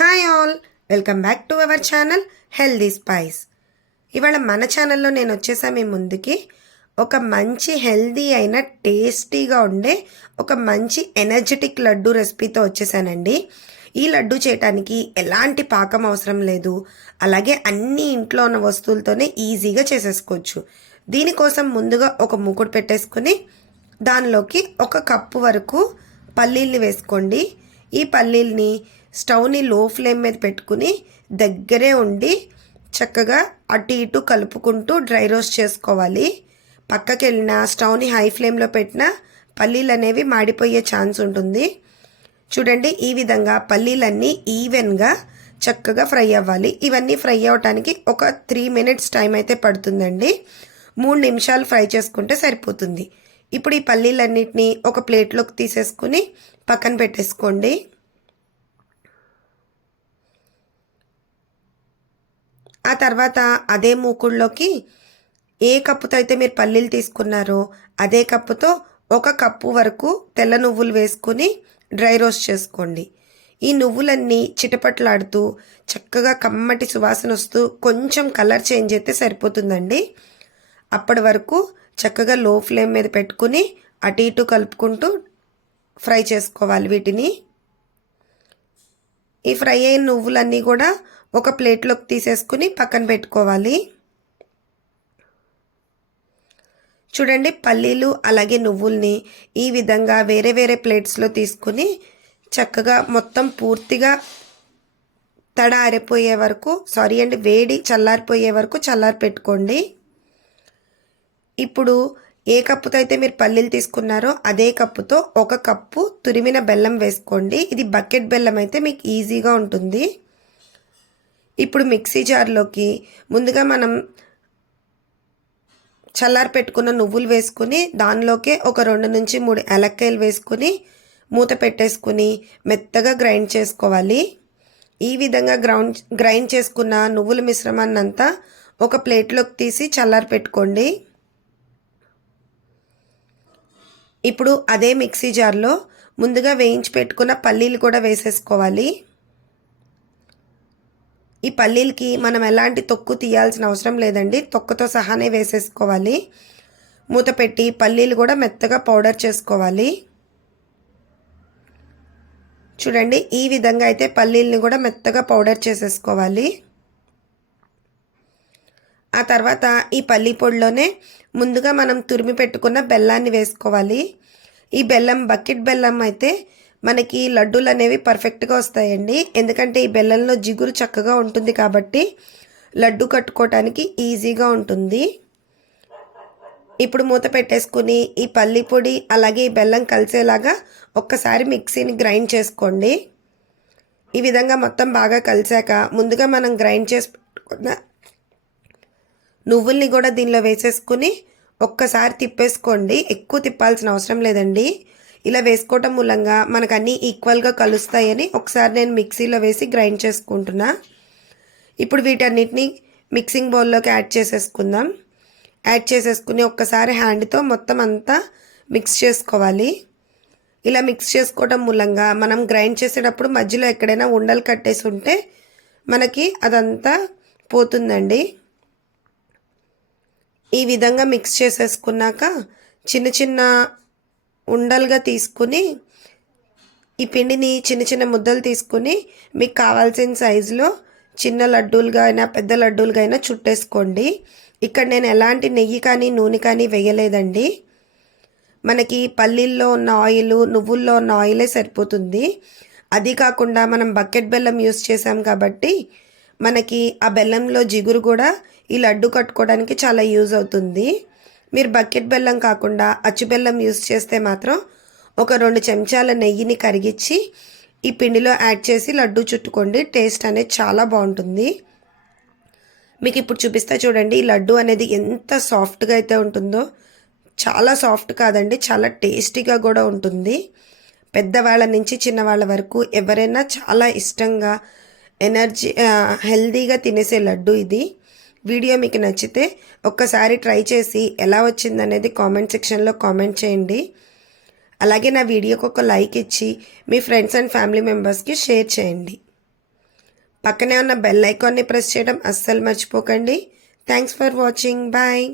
Hi all welcome back to our channel healthy spice ఇవాళ మన ఛానల్లో నేను వచ్చేసా మీ ముందుకి. ఒక మంచి హెల్దీ అయిన టేస్టీగా ఉండే ఒక మంచి ఎనర్జెటిక్ లడ్డు రెసిపీతో వచ్చేసానండి. ఈ లడ్డు చేయటానికి ఎలాంటి పాకం అవసరం లేదు. అలాగే అన్ని ఇంట్లో ఉన్న వస్తువులతోనే ఈజీగా చేసేసుకోవచ్చు. దీనికోసం ముందుగా ఒక మూకుడు పెట్టేసుకుని దానిలోకి ఒక కప్పు వరకు పల్లీల్ని వేసుకోండి. ఈ పల్లీల్ని స్టవ్ని లో ఫ్లేమ్ మీద పెట్టుకుని దగ్గరే ఉండి చక్కగా అటు ఇటు కలుపుకుంటూ డ్రై రోస్ట్ చేసుకోవాలి. పక్కకి వెళ్ళిన స్టవ్ని హై ఫ్లేమ్లో పెట్టిన పల్లీలు అనేవి మాడిపోయే ఛాన్స్ ఉంటుంది. చూడండి ఈ విధంగా పల్లీలన్నీ ఈవెన్గా చక్కగా ఫ్రై అవ్వాలి. ఇవన్నీ ఫ్రై అవ్వటానికి ఒక త్రీ మినిట్స్ టైం అయితే పడుతుందండి. మూడు నిమిషాలు ఫ్రై చేసుకుంటే సరిపోతుంది. ఇప్పుడు ఈ పల్లీలన్నిటినీ ఒక ప్లేట్లోకి తీసేసుకుని పక్కన పెట్టేసుకోండి. ఆ తర్వాత అదే మూకుళ్ళలోకి ఏ కప్పుతో అయితే మీరు పల్లీలు తీసుకున్నారో అదే కప్పుతో ఒక కప్పు వరకు తెల్ల నువ్వులు వేసుకుని డ్రై రోస్ట్ చేసుకోండి. ఈ నువ్వులన్నీ చిటపట్లాడుతూ చక్కగా కమ్మటి సువాసన వస్తూ కొంచెం కలర్ చేంజ్ అయితే సరిపోతుందండి. అప్పటి వరకు చక్కగా లో ఫ్లేమ్ మీద పెట్టుకుని అటు ఇటు కలుపుకుంటూ ఫ్రై చేసుకోవాలి వీటిని. ఈ ఫ్రై అయిన నువ్వులన్నీ కూడా ఒక ప్లేట్లోకి తీసేసుకుని పక్కన పెట్టుకోవాలి. చూడండి పల్లీలు అలాగే నువ్వుల్ని ఈ విధంగా వేరే వేరే ప్లేట్స్లో తీసుకుని చక్కగా మొత్తం పూర్తిగా తడ ఆరిపోయే వరకు సారీ అండి వేడి చల్లారిపోయే వరకు చల్లారి పెట్టుకోండి. ఇప్పుడు ఏ కప్పుతో అయితే మీరు పల్లీలు తీసుకున్నారో అదే కప్పుతో ఒక కప్పు తురిమిన బెల్లం వేసుకోండి. ఇది బకెట్ బెల్లం అయితే మీకు ఈజీగా ఉంటుంది. ఇప్పుడు మిక్సీ జార్లోకి ముందుగా మనం చల్లారి పెట్టుకున్న నువ్వులు వేసుకుని దానిలోకే ఒక రెండు నుంచి మూడు ఏలక్కాయలు వేసుకుని మూత పెట్టేసుకుని మెత్తగా గ్రైండ్ చేసుకోవాలి. ఈ విధంగా గ్రౌండ్ గ్రైండ్ చేసుకున్న నువ్వుల మిశ్రమాన్ని అంతా ఒక ప్లేట్లోకి తీసి చల్లారి పెట్టుకోండి. ఇప్పుడు అదే మిక్సీ జార్లో ముందుగా వేయించి పెట్టుకున్న పల్లీలు కూడా వేసేసుకోవాలి. ఈ పల్లీలకి మనం ఎలాంటి తొక్కు తీయాల్సిన అవసరం లేదండి. తొక్కుతో సహానే వేసేసుకోవాలి. మూత పెట్టి పల్లీలు కూడా మెత్తగా పౌడర్ చేసుకోవాలి. చూడండి ఈ విధంగా అయితే పల్లీల్ని కూడా మెత్తగా పౌడర్ చేసేసుకోవాలి. ఆ తర్వాత ఈ పల్లి పొడిలోనే ముందుగా మనం తురిమి పెట్టుకున్న బెల్లాన్ని వేసుకోవాలి. ఈ బెల్లం బకెట్ బెల్లం అయితే మనకి లడ్డూలు అనేవి పర్ఫెక్ట్గా వస్తాయండి. ఎందుకంటే ఈ బెల్లంలో జిగురు చక్కగా ఉంటుంది కాబట్టి లడ్డు కట్టుకోవటానికి ఈజీగా ఉంటుంది. ఇప్పుడు మూత పెట్టేసుకుని ఈ పల్లి పొడి అలాగే ఈ బెల్లం కలిసేలాగా ఒక్కసారి మిక్సీని గ్రైండ్ చేసుకోండి. ఈ విధంగా మొత్తం బాగా కలిసాక ముందుగా మనం గ్రైండ్ చేసి పెట్టుకున్న నువ్వుల్ని కూడా దీనిలో వేసేసుకుని ఒక్కసారి తిప్పేసుకోండి. ఎక్కువ తిప్పాల్సిన అవసరం లేదండి. ఇలా వేసుకోవటం మూలంగా మనకు అన్నీ ఈక్వల్గా కలుస్తాయని ఒకసారి నేను మిక్సీలో వేసి గ్రైండ్ చేసుకుంటున్నా. ఇప్పుడు వీటన్నిటిని మిక్సింగ్ బౌల్లోకి యాడ్ చేసేసుకుందాం. యాడ్ చేసేసుకుని ఒక్కసారి హ్యాండ్తో మొత్తం అంతా మిక్స్ చేసుకోవాలి. ఇలా మిక్స్ చేసుకోవడం మూలంగా మనం గ్రైండ్ చేసేటప్పుడు మధ్యలో ఎక్కడైనా ఉండలు కట్టేసి ఉంటే మనకి అదంతా పోతుందండి. ఈ విధంగా మిక్స్ చేసేసుకున్నాక చిన్న చిన్న ఉండలుగా తీసుకుని ఈ పిండిని చిన్న చిన్న ముద్దలు తీసుకుని మీకు కావాల్సిన సైజులో చిన్న లడ్డూలుగా అయినా పెద్ద లడ్డూలుగా అయినా చుట్టేసుకోండి. ఇక్కడ నేను ఎలాంటి నెయ్యి కానీ నూనె కానీ వేయలేదండి. మనకి పల్లీల్లో ఉన్న ఆయిల్ నువ్వుల్లో ఉన్న ఆయిలే సరిపోతుంది. అది కాకుండా మనం బకెట్ బెల్లం యూస్ చేసాం కాబట్టి మనకి ఆ బెల్లంలో జిగురు కూడా ఈ లడ్డు కట్టుకోవడానికి చాలా యూజ్ అవుతుంది. మీరు బకెట్ బెల్లం కాకుండా అచ్చు బెల్లం యూస్ చేస్తే మాత్రం ఒక రెండు చెంచాల నెయ్యిని కరిగించి ఈ పిండిలో యాడ్ చేసి లడ్డు చుట్టుకోండి. టేస్ట్ అనేది చాలా బాగుంటుంది. మీకు ఇప్పుడు చూపిస్తే చూడండి ఈ లడ్డు అనేది ఎంత సాఫ్ట్గా అయితే ఉంటుందో. చాలా సాఫ్ట్ కాదండి చాలా టేస్టీగా కూడా ఉంటుంది. పెద్దవాళ్ళ నుంచి చిన్నవాళ్ళ వరకు ఎవరైనా చాలా ఇష్టంగా ఎనర్జీ హెల్దీగా తినేసే లడ్డు ఇది. వీడియో మీకు నచ్చితే ఒక్కసారి ట్రై చేసి ఎలా వచ్చిందనేది కామెంట్ సెక్షన్లో కామెంట్ చేయండి. అలాగే నా వీడియోకి ఒక లైక్ ఇచ్చి మీ ఫ్రెండ్స్ అండ్ ఫ్యామిలీ మెంబర్స్కి షేర్ చేయండి. పక్కనే ఉన్న బెల్ ఐకాన్ని ప్రెస్ చేయడం అస్సలు మర్చిపోకండి. Thanks for watching bye